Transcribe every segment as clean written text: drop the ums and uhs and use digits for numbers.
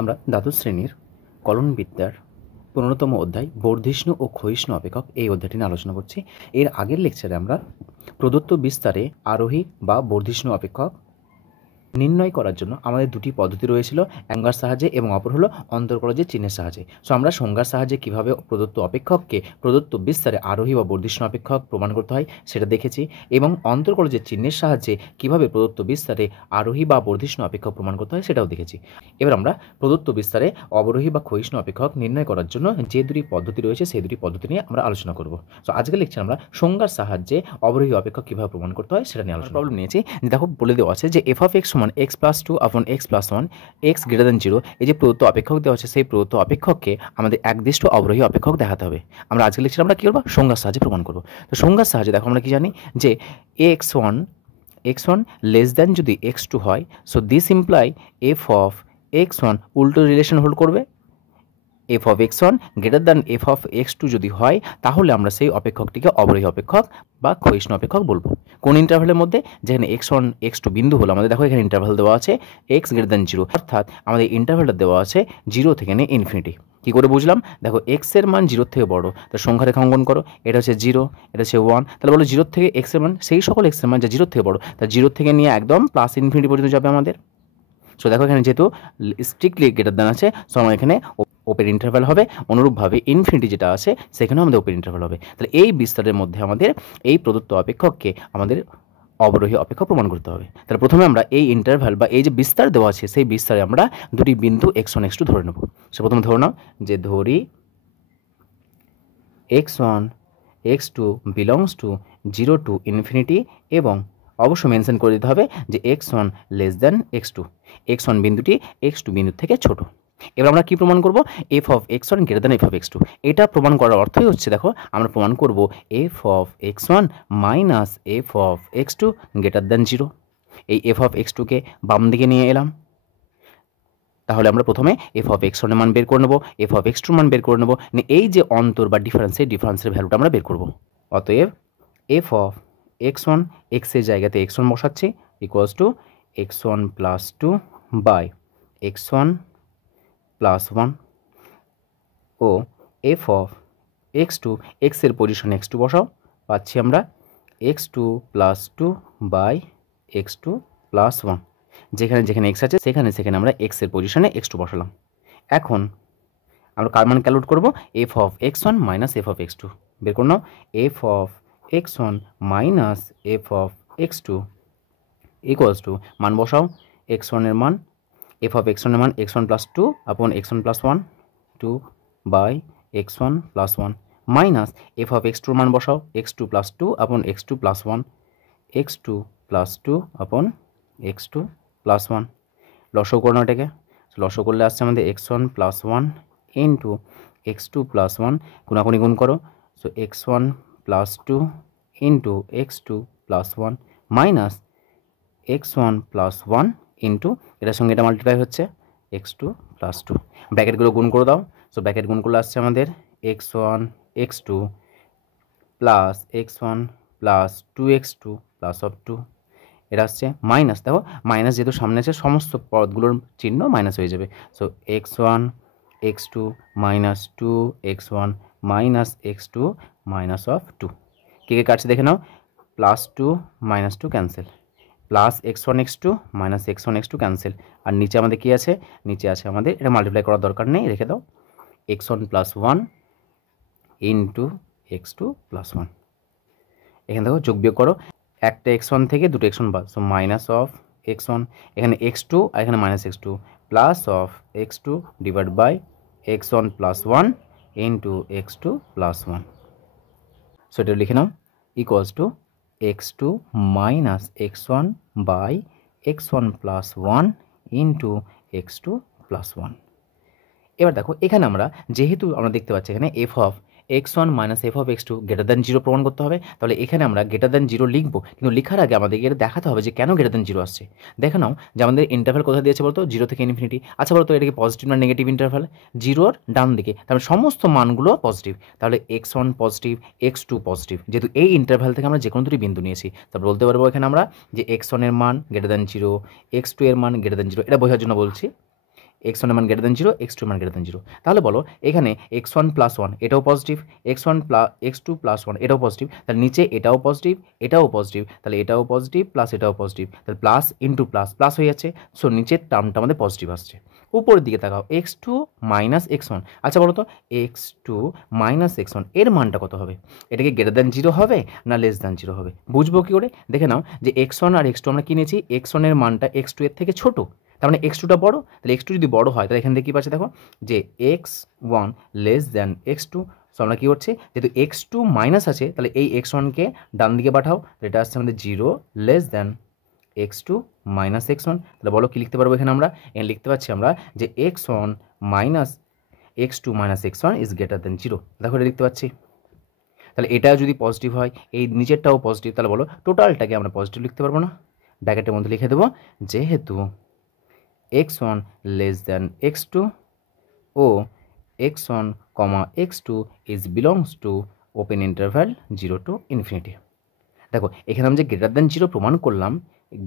আমরা দ্বাদশ শ্রেণীর কলনবিদ্যার 15তম অধ্যায় বর্ধিষ্ণু ও ক্ষয়িষ্ণু অপেক্ষক এই অধ্যায়টি নিয়ে আলোচনা করছি। এর আগের লেকচারে আমরা প্রদত্ত বিস্তারে আরোহী বা বর্ধিষ্ণু অপেক্ষক নির্ণয় করার জন্য আমাদের দুটি পদ্ধতি রয়েছিল, সংজ্ঞার সাহায্যে এবং অপর হলো অন্তর্কলজের চিহ্নের সাহায্যে। সো আমরা সংজ্ঞার সাহায্যে কীভাবে প্রদত্ত অপেক্ষককে প্রদত্ত বিস্তারে আরোহী বা বর্ধিষ্ণু অপেক্ষক প্রমাণ করতে হয় সেটা দেখেছি, এবং অন্তর্কলজের চিহ্নের সাহায্যে কীভাবে প্রদত্ত বিস্তারে আরোহী বা বর্ধিষ্ণু অপেক্ষক প্রমাণ করতে হয় সেটাও দেখেছি। এবার আমরা প্রদত্ত বিস্তারে অবরোহী বা ক্ষয়িষ্ণু অপেক্ষক নির্ণয় করার জন্য যে দুটি পদ্ধতি রয়েছে সেই দুটি পদ্ধতি নিয়ে আমরা আলোচনা করব। সো আজকের লেকচার আমরা সংজ্ঞার সাহায্যে অবরোহী অপেক্ষক কীভাবে প্রমাণ করতে হয় সেটা নিয়ে আলোচনা প্রবলেম নিয়েছি। দেখো বলে দেওয়া আছে যে এফ অফ এক্স সমান এক্স প্লাস 2 আপন x plus 1 x greater than 0। এই যে প্রদত্ত অপেক্ষক দেওয়া আছে সেই প্রদত্ত অপেক্ষককে আমাদের একদিষ্ট অবরোহী অপেক্ষক দেখাতে হবে। আমরা আজকের লেকচারে আমরা কী করবো, সংজ্ঞার সাহায্যে প্রমাণ করবো। তো সংজ্ঞার সাহায্যে দেখো আমরা কি জানি যে x1 লেস দেন যদি x2 হয়, so this imply F of x1 উল্টো রিলেশন হোল্ড করবে। F of x1 greater than F of x2 যদি হয়, তাহলে আমরা সেই অপেক্ষকটিকে অবরোহী অপেক্ষক বা ক্ষয়িষ্ণু অপেক্ষক বলবো। কোন ইন্টারভ্যালের মধ্যে? যেখানে x1 x2 বিন্দু হলো, আমাদের দেখো এখানে ইন্টারভ্যাল দেওয়া আছে x গ্রেটার দ্যান 0, অর্থাৎ আমাদের ইন্টারভ্যালটা দেওয়া আছে 0 থেকে নিয়ে ইনফিনিটি। কী করে বুঝলাম? দেখো x এর মান 0 থেকে বড়, তার সংখ্যা রেখা অঙ্কন করো। এটা হচ্ছে 0, এটা হচ্ছে 1, তাহলে বলো 0 থেকে x এর মান সেই সকল x এর মান যা 0 থেকে বড়, তা 0 থেকে নিয়ে একদম প্লাস ইনফিনিটি পর্যন্ত যাবে আমাদের। সো দেখো এখানে যেহেতু স্ট্রিক্টলি গ্রেটার দ্যান আছে, সো আমার এখানে ওপেন ইন্টারভ্যাল হবে, অনুরূপভাবে ইনফিনিটি যেটা আছে সেখানেও আমাদের ওপেন ইন্টারভ্যাল হবে। তাহলে এই বিস্তারের মধ্যে আমাদের এই প্রদত্ত অপেক্ষককে আমাদের অবরোহী অপেক্ষক প্রমাণ করতে হবে। তাহলে প্রথমে আমরা এই ইন্টারভ্যাল বা এই যে বিস্তার দেওয়া আছে সেই বিস্তারে আমরা দুটি বিন্দু x1 x2 ধরে নেব। সে প্রথমে ধরে নাও যে ধরি x1 x2 belongs to 0 to infinity, এবং অবশ্য মেনশন করে দিতে হবে যে x1 less than x2, x1 বিন্দুটি x2 বিন্দুর থেকে ছোট। এবার আমরা কি প্রমাণ করব? F of x1 greater than F of x2। এটা প্রমাণ করার অর্থই হচ্ছে, দেখো আমরা প্রমাণ করব F of x1 minus F of x2 greater than 0। এই এফ অফ x2কে বাম দিকে নিয়ে এলাম, তাহলে আমরা প্রথমে এফ অফ x1 এর মান বের করে নেব, এফ অফ x2 মান বের করে নেব, এই যে অন্তর বা ডিফারেন্স, এই ডিফারেন্সের ভ্যালুটা আমরা বের করব। অতএব এফ অফ x1, x এর জায়গাতে x1 বসাচ্ছি, equals to x1 plus 2 by x1 plus 1, ও এফ অফ x2, x এর পজিশনে x2 বসাও, পাচ্ছি আমরা x2 plus 2 by x2 plus 1। যেখানে যেখানে x আছে সেখানে সেখানে আমরা x এর পজিশনে x2 বসালাম। এখন আমরা কার মান ক্যালকুলেট করব? F of x1 minus F of x2 বের করে নাও। F of x1 minus F of x2 equals to, মান বসাও, x1 এর মান, এফ অফ x1 এর মান x1 plus 2 upon x1 plus 1, 2 by x1 plus 1, minus F of x2 মান বসাও, x2 প্লাস 2 আপন x2 প্লাস 1, x2 প্লাস 2 আপন x2 প্লাস 1। লসও করো না এটাকে, লসও করলে আসছে আমাদের x1 plus 1 into x2 plus 1, গুণাগুণি গুণ করো, so x1 plus 2 into x2 plus 1 minus x1 plus 1 into এটার সঙ্গে এটা মাল্টিপ্লাই হচ্ছে x2 প্লাস 2। ব্র্যাকেটগুলো গুণ করে দাও, সো ব্র্যাকেট গুণ করলে আসছে আমাদের x1 x2 plus x1 plus 2x2 plus of 2, এটা আসছে মাইনাস। দেখো মাইনাস যেহেতু সামনে আছে সমস্ত পদগুলোর চিহ্ন মাইনাস হয়ে যাবে, so x1 x2 minus 2x1 minus x2 minus of 2। কে কে কাটছে দেখে নাও, plus 2 minus 2 cancel, plus x1 x2 minus x1 x2 cancel, আর নিচে আমাদের কি আছে? নিচে আছে আমাদের, এটা মাল্টিপ্লাই করার দরকার নেই, রেখে দাও, x1 plus 1 into x2 plus 1। এখানে দেখো যোগ বিয়োগ করো, একটা x1 থেকে দুটো x1 বাদ, সো মাইনাস অফ x1, এখানে x2 আর এখানে minus x2, plus of x2 divide by x1 plus 1 into x2 plus 1। So এটা লিখে নাও, equals to x2 minus x1 by x1 plus 1 into x2 plus 1। এবার দেখো এখানে আমরা যেহেতু আমরা দেখতে পাচ্ছি এখানে F of x1 minus F of x2 greater than 0 প্রমাণ করতে হবে, তাহলে এখানে আমরা গ্রেটার দ্যান 0 লিখবো, কিন্তু লেখার আগে আমাদেরকে এটা দেখাতে হবে যে কেন গ্রেটার দ্যান 0 আসছে। দেখে নাও যে আমাদের ইন্টারভ্যাল কোথায় দিয়েছে বলতো? 0 থেকে ইনফিনিটি। আচ্ছা বলতো এটা কি পজিটিভ না নেগেটিভ ইন্টারভ্যাল? 0-র ডান দিকে, তাহলে সমস্ত মানগুলো পজিটিভ, তাহলে x1 পজিটিভ, x2 পজিটিভ, যেহেতু এই ইন্টারভ্যাল থেকে আমরা যে কোনো দুটি বিন্দু নিয়েছি, তারপর বলতে পারবো এখানে আমরা যে x1 এর মান গ্রেটার দ্যান 0, x2 এর মান গ্রেটার দ্যান 0, এটা বোঝার জন্য বলছি। x1 এর মান গ্রেটার দেন 0, x2 এর মান গ্রেটার দেন 0। তাহলে বলো এখানে x1 প্লাস 1 এটাও পজিটিভ, x2 প্লাস 1 এটাও পজিটিভ, তাহলে নিচে এটাও পজিটিভ, এটাও পজিটিভ, তাহলে এটাও পজিটিভ প্লাস এটাও পজিটিভ, তাহলে প্লাস ইন্টু প্লাস প্লাস হয়ে যাচ্ছে। সো নিচের টার্মটা আমাদের পজিটিভ আসছে। উপরের দিকে তাকাও x2 মাইনাস x1। আচ্ছা বলো তো x2 মাইনাস x1 এর মানটা কত হবে? এটা কি গ্রেটার দেন 0 হবে না লেস দেন 0 হবে? বুঝবো কী করে? দেখে নাও যে x1 আর x2 আমরা কিনেছি, x1 এর মানটা x2 এর থেকে ছোট, তার মানে x2টা বড়। তাহলে x2 যদি বড় হয় তাহলে এখান থেকে কী পাচ্ছে দেখো যে x1 less than x2। So আমরা কী হচ্ছে যেহেতু x2 মাইনাস আছে তাহলে এই x1কে ডান দিকে পাঠাও, এটা আসছে আমাদের 0 less than x2 minus x1। তাহলে বলো কী লিখতে পারবো এখানে আমরা? এখানে লিখতে পারছি আমরা যে x1 minus x2 minus x1 is greater than 0। দেখো এটা লিখতে পাচ্ছি। তাহলে এটা যদি পজিটিভ হয় এই নিচেরটাও পজিটিভ, তাহলে বলো টোটালটাকে আমরা পজিটিভ লিখতে পারবো না? ব্র্যাকেটের মধ্যে লিখে দেবো যেহেতু x1 লেস দ্যান x2 ও x1 x2 is belongs to open interval 0 to infinity. দেখো এখানে আমি যে গ্রেটার দেন 0 প্রমাণ করলাম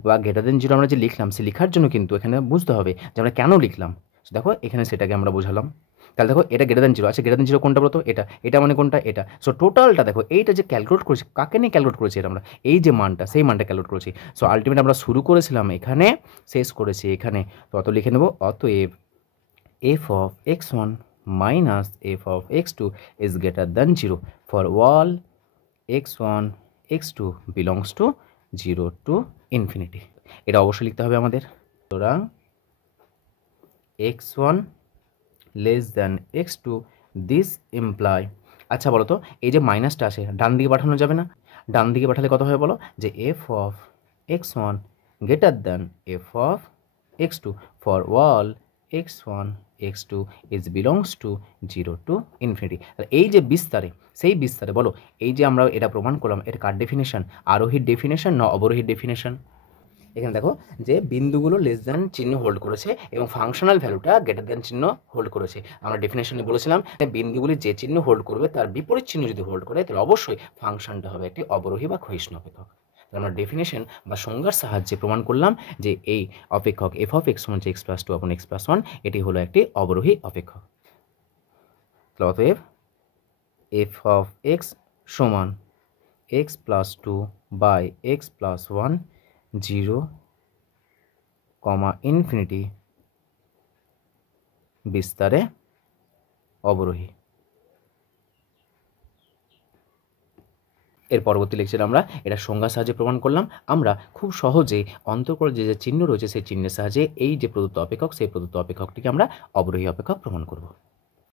বা গ্রেটার দেন 0 আমরা যে লিখলাম, সে লেখার জন্য কিন্তু এখানে বুঝতে হবে যে আমরা কেন লিখলাম। দেখো এখানে সেটাকে আমরা বোঝালাম। তাহলে দেখো এটা গ্রেটার দেন 0, আচ্ছা গ্রেটার দেন 0 কোনটা বলতো? এটা মানে কোনটা? এটা। সো টোটালটা দেখো এইটা যে ক্যালকুলেট করেছি, কাকে নিয়ে ক্যালকুলেট করেছি এটা আমরা? এই যে মানটা, সেই মানটা ক্যালকুলেট করেছি। সো আলটিমেট আমরা শুরু করেছিলাম এখানে, শেষ করেছি এখানে। তো অত লিখে নেব, অতএব f of x1 minus f of x2 is greater than 0 for all x1 x2 belongs to 0 to infinity। এটা অবশ্যই লিখতে হবে আমাদের। সুতরাং x1 less than x2 this imply, আচ্ছা বলো তো এই যে মাইনাসটা আসে ডান দিকে পাঠানো যাবে না? ডান দিকে পাঠালে কত হবে বলো? যে f of x1 greater than f of x2 for all x1 x2 is belongs to 0 to infinity। এই যে বিস্তারে, সেই বিস্তারে বলো এই যে আমরা এটা প্রমাণ করলাম, এটা কার ডেফিনেশন? আরোহীর ডেফিনেশন না অবরোহীর ডেফিনেশন? এখানে দেখো যে বিন্দুগুলো লেস দ্যান চিহ্ন হোল্ড করেছে এবং ফাংশনাল ভ্যালুটা গ্রেটার দ্যান চিহ্ন হোল্ড করেছে। আমরা ডেফিনেশনে বলেছিলাম বিন্দুগুলি যে চিহ্ন হোল্ড করবে তার বিপরীত চিহ্ন যদি হোল্ড করে তাহলে অবশ্যই ফাংশনটা হবে একটি অবরোহী বা ক্ষয়িষ্ণু অপেক্ষক। আমরা ডেফিনেশন বা সংজ্ঞার সাহায্যে প্রমাণ করলাম যে এই অপেক্ষক এফ অফ এক্স সমান x plus two upon x plus one এটি হলো একটি অবরোহী অপেক্ষক। অতএব এফ অফ এক্স সমান x plus two by x plus one 0, infinity বিস্তারে অবরোহী। এর পরবর্তী লেকচারে আমরা এটা সংজ্ঞার সাহায্যে প্রমাণ করলাম। আমরা খুব সহজে অন্তর্কর যে চিহ্ন রয়েছে সেই চিহ্নের সাহায্যে এই যে প্রদত্ত অপেক্ষক সেই প্রদত্ত অপেক্ষকটিকে আমরা অবরোহী অপেক্ষক প্রমাণ করব।